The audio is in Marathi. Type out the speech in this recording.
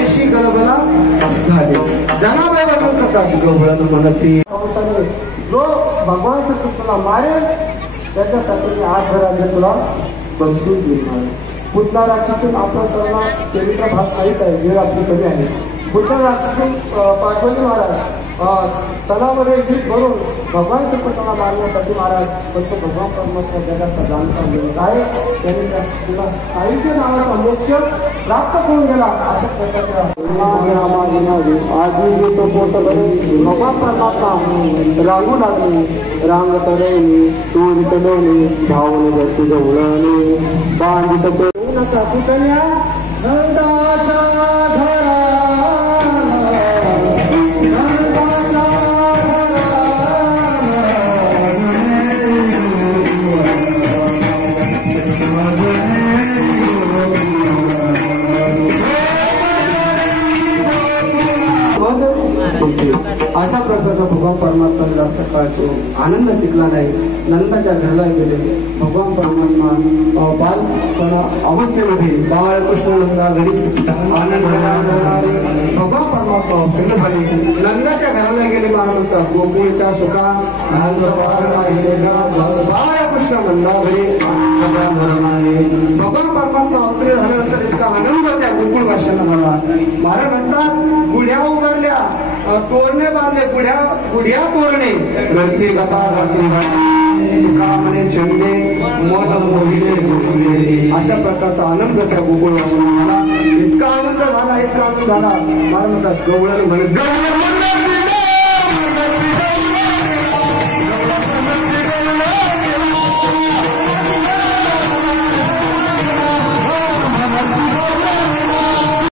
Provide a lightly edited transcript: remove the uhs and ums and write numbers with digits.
ऐशी गलबला झाले जनाबाई म्हणतात गवळण म्हणती जो भगवान श्री कृष्णाला मारेल त्याच्यासाठी मी 8 घराने तुला बक्षीस देणार. पुतना राक्षसून आपला सर्व चरित्र भाग माहीत आहे, वेळ आपली कमी आहे. पुतना राक्षसून पार्वती महाराज तलामध्ये गीत भरून भगवान श्रीकृष्णाला मारण्यासाठी महाराज फक्त भगवान परमात्मा जगाचा जाणता मिळत आहे. त्यांनी तुला साहित्य नावाचा मोक्ष प्राप्त करून गेला. अशा प्रकारच्या आधी तो पोट भगवान परमात्मा रांगू लागले. रांग तडवली तूर तडवली भावने भरती जवळणी बांधित नका पुतण्या नंदाच्या घरा अशा प्रकारचा भगवान परमात्मा जास्त काळ तो आनंद टिकला नाही. नंदाच्या घरला गेले. भगवान परमात्मा बालपणा अवस्थेमध्ये बाळकृष्ण नंदा घरी आनंद भगवान परमात्मा भिन्न झाले. नंदाच्या घराला गेले म्हणतात गोकुळच्या सुखा बाळकृष्ण नंदा घरी भगवान परमात्मा अवतरी झाल्यानंतर इतका आनंद त्या गोकुळ भाषेला झाला. महाराज म्हणतात गुढ्या उभारल्या तोरणे बांधले गुढ्या तोरणे घरती गता घातली म्हणे छंदे मन मोहिले. अशा प्रकारचा आनंद त्या गोकुळ भाषेला झाला. इतका आनंद झाला महाराज म्हणतात गवळण म्हणे